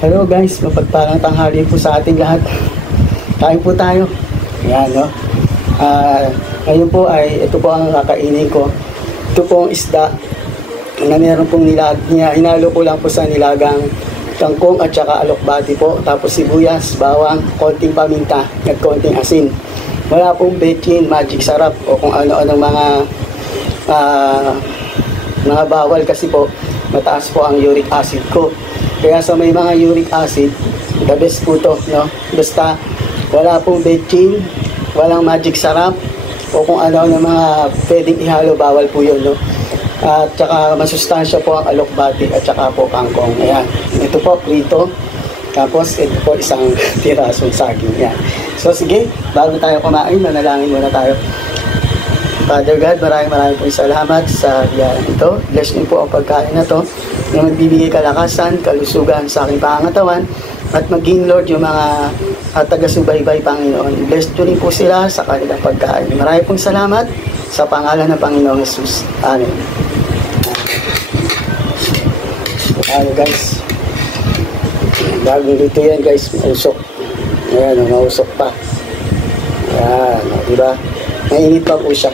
Hello guys, mapagpalang tanghali po sa ating lahat. Kain po tayo. Ayan, no? Ngayon po ay, ito po ang kakainin ko. Ito po ang isda na meron pong hinalo ko lang po sa nilagang kangkong at saka alokbati po. Tapos sibuyas, bawang, konting paminta, at konting asin. Wala pong bechin, magic sarap, o kung ano-anong mga bawal kasi po, mataas po ang uric acid ko. Kaya sa may mga uric acid, the best po to, no? Basta wala pong bechin, walang magic sarap, o kung ano ng mga pwedeng ihalo, bawal po yun, no? At saka masustansya po ang alokbati at saka po kangkong. Ayan, ito po prito, tapos ito po isang tirasong saging. Ayan. So sige, bago tayo kumain, manalangin muna tayo. Father God, maraming po salamat sa biyayang ito. Bless niyo po ang pagkain na to na magbibigay kalakasan, kalusugan sa aking pangangatawan, at maging Lord yung mga taga-subaybay, Panginoon. Bless niyo rin po sila sa kanilang pagkain. Maraming pong salamat sa pangalan ng Panginoong Jesus. Amen. Ano guys, bagong dito yan guys, mausok. Ayan, mausok pa. Ayan, diba? Mainit pa po siya.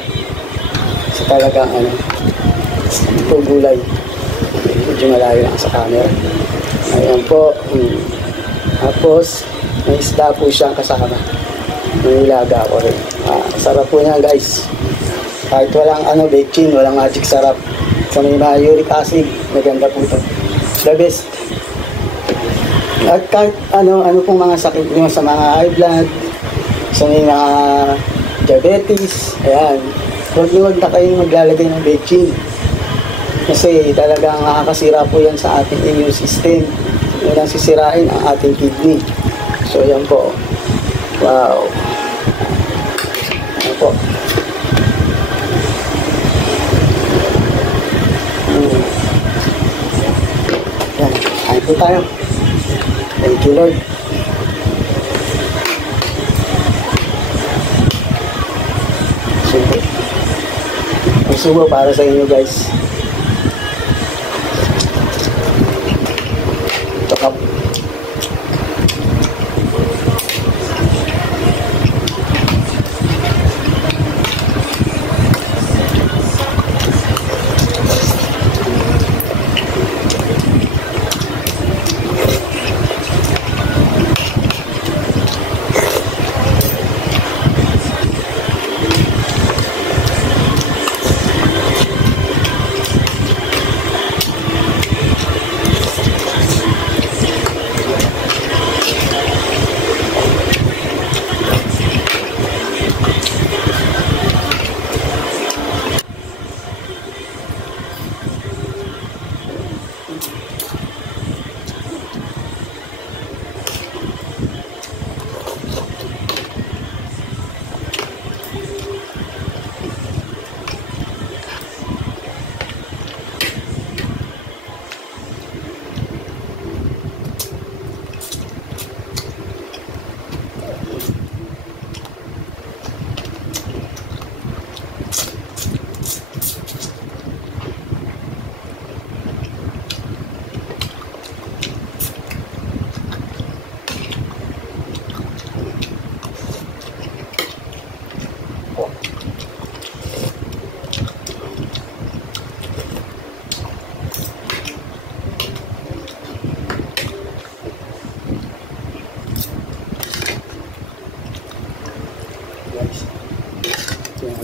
So talagang ito gulay. Medyo malayo lang sa camera. Ayan po. Tapos may isda po siyang kasama. May ilaga ko rin. Sarap po niya guys. Kahit walang bechin, walang magic sarap. Sa may mga uric acid, maganda po ito. The best. At kahit ano pong mga sakit nyo sa mga high blood, sa may mga diabetes, ayan, huwag na kayong maglalagay ng bechin. Kasi talagang nakakasira po yan sa ating immune system. Yan ang sisirain ang ating kidney. So yan po. Wow. Yan po. Yan. Kain po tayo. Thank you Lord. Subo para sa inyo guys. Ito kap.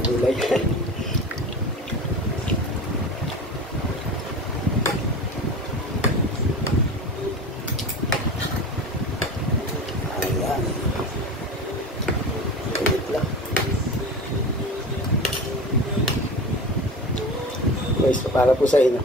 Gulay. Ayan. Ulit lang. Guys, para po sa inyo.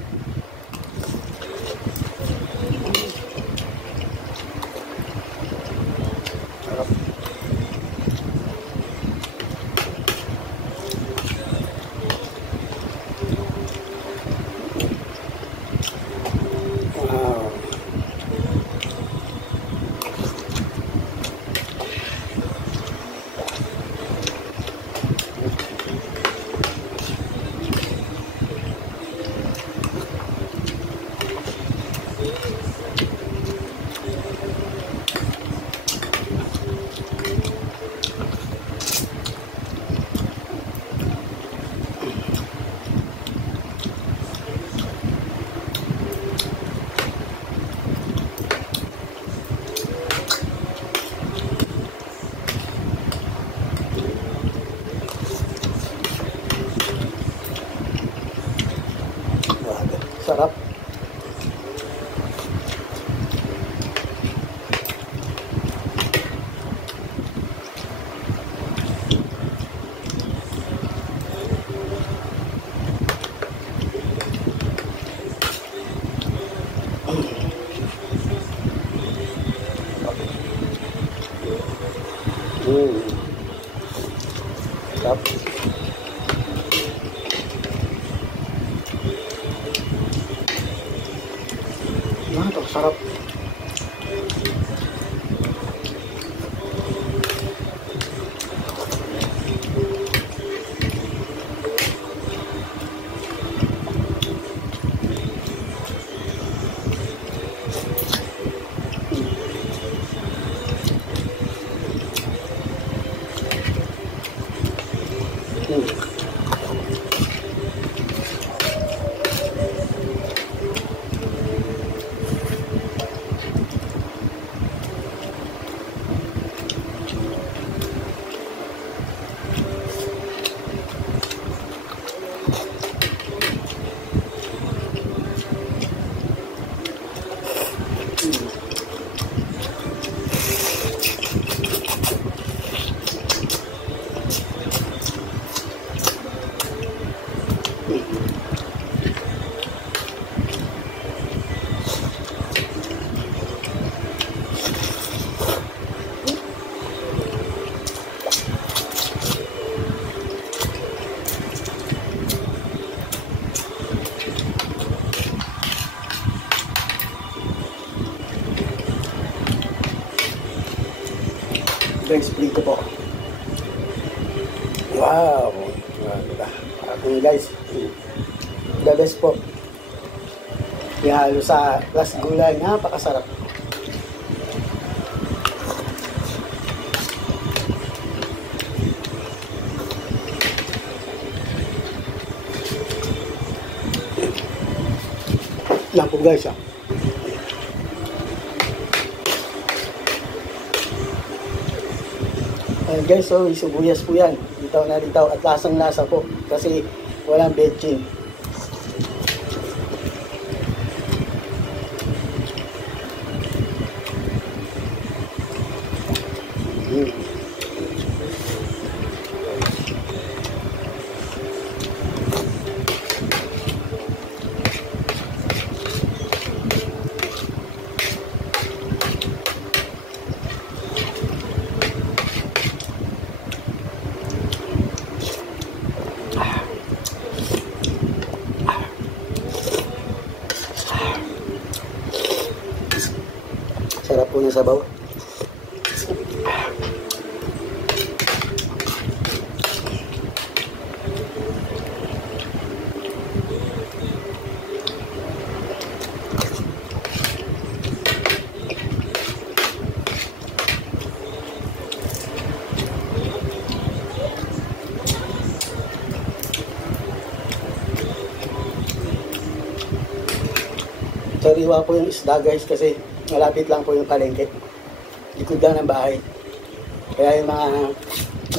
Sarap. Ito, sarap. Guys, plito po. Wow! Diba? Ako guys, the best po. Ihalo sa plus gulay, napakasarap. Yan po guys, Ayan guys, so sibuyas po yan. Litaw na litaw at lasang lasa po. Kasi walang betchin. Sarap po ng sabaw. Sariwa po yung isda guys kasi malapit lang po yung palengke. Likod lang ng bahay. Kaya yung mga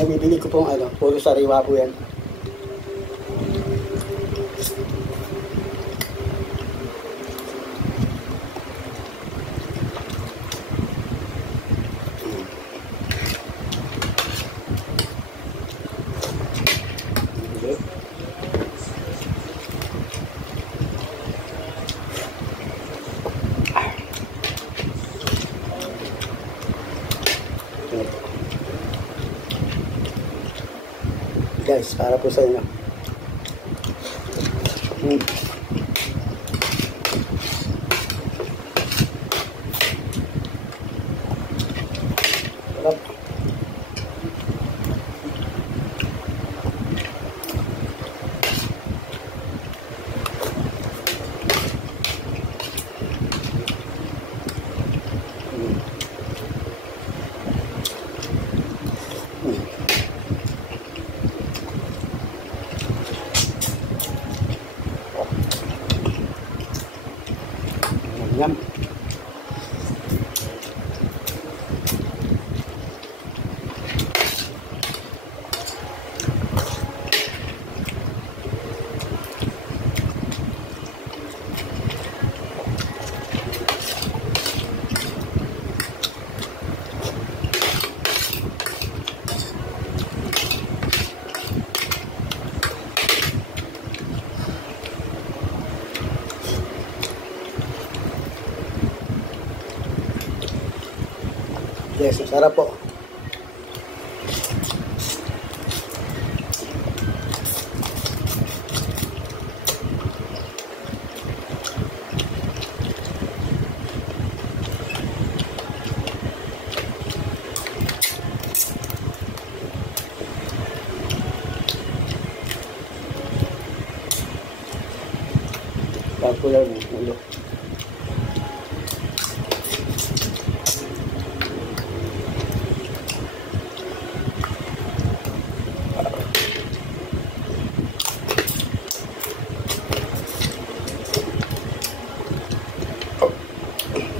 nabibili ko pong puro sariwa po yan. Guys, para po sa inyo. Sarap. Yum. Yes, masarap po. Popular mo, ulo.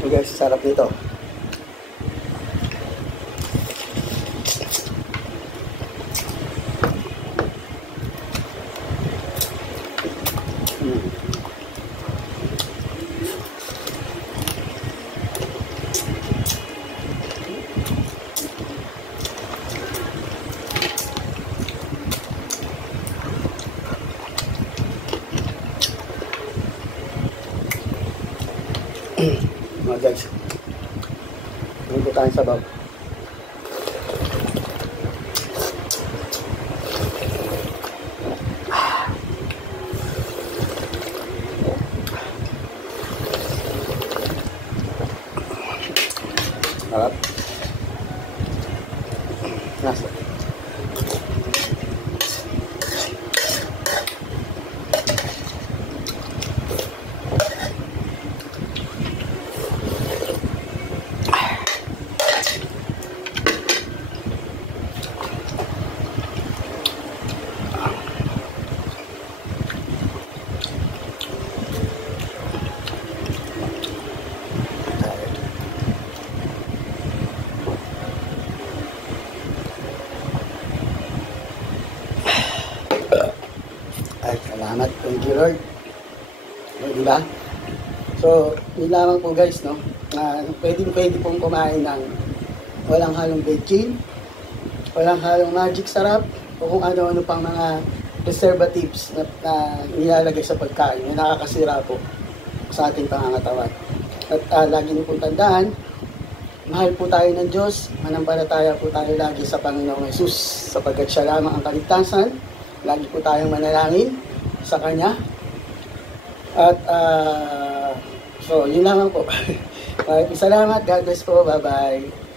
So guys, sarap nito. Mga guys, hindi po tayong sabaw. Sarap. Nasa. Ay, salamat. Thank you, Lord. O, diba? So, yun lamang po guys, no? Pwede pong kumain ng walang halong bechin, walang halong magic sarap, o kung ano-ano pang mga preservatives na nilalagay sa pagkain na nakakasira po sa ating pangangatawan. At lagi niyo pong tandaan, mahal po tayo ng Diyos, manampalataya po tayo lagi sa Panginoong Hesus, sapagkat siya lamang ang kaligtasan. Lagi po tayong manalangin sa Kanya. At so, yun lamang po. Salamat. God bless po. Bye-bye.